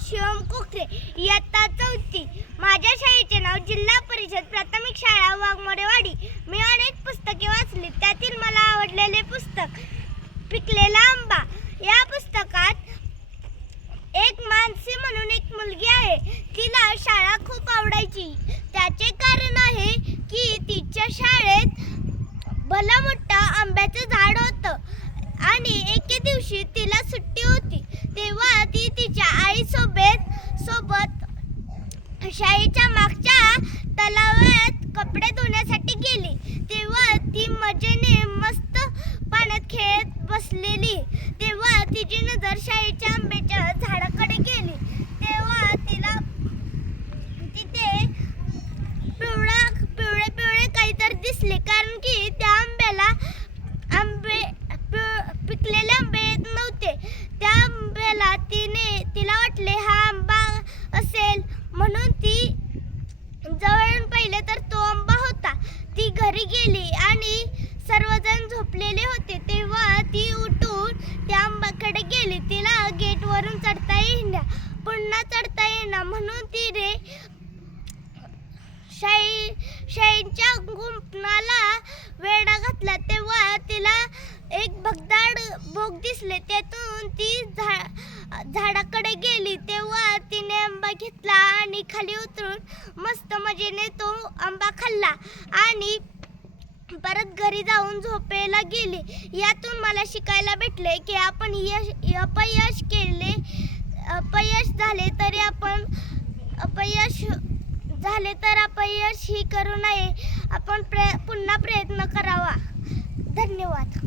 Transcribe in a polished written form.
शिवम कोकरे, इयत्ता 4थी। माझ्या शाळेचे नाव जिल्हा परिषद प्राथमिक शाळा वाघमोडेवाडी। मी अनेक पुस्तके वाचली, त्यातील मला आवडलेले पुस्तक पिकलेला आंबा। या पुस्तकात एक मानसी म्हणून एक मुलगी आहे, तिला शाळा खूप आवडायची। त्याचे कारण आहे की तिच्या शाळेत भला मोठा आंब्याचं झाड होतं आणि एके दिवशी तिला सुट्टी होती, तेव्हा ती तिच्या आईसोबत शाळेच्या मागच्या तलावात कपडे धुण्यासाठी गेली। तेव्हा ती मजेने मस्त पाण्यात खेळत बसलेली, तेव्हा तिची नजर शाळेच्या आंब्याच्या झाडाकडे गेली। तेव्हा तिला तिथे पिवळे काहीतरी दिसले, कारण की त्या आंब्याला पिकलेले आंबे येत नव्हते। त्या आंब्याला तिला वाटले हा आंबा असेल, म्हणून ती जवळून पाहिले तर तो आंबा होता। ती घरी गेली आणि सर्वजण झोपलेले होते, तेव्हा ती उठून त्या आंब्याकडे गेली। तिला गेटवरून चढता येईना, पुन्हा चढता येईना, म्हणून तिने शाळेच्या कुंपणाला वेढा घातला। तेव्हा तिला एक भगदाड भोक दिसले, त्यातून ती झाडाकडे गेली। तेव्हा तिने आंबा घेतला आणि खाली उतरून मस्त मजेने तो आंबा खाल्ला आणि परत घरी जाऊन झोपेला गेली। यातून मला शिकायला भेटले की आपण अपयश ही करू नये, आपण पुन्हा प्रयत्न करावा। धन्यवाद।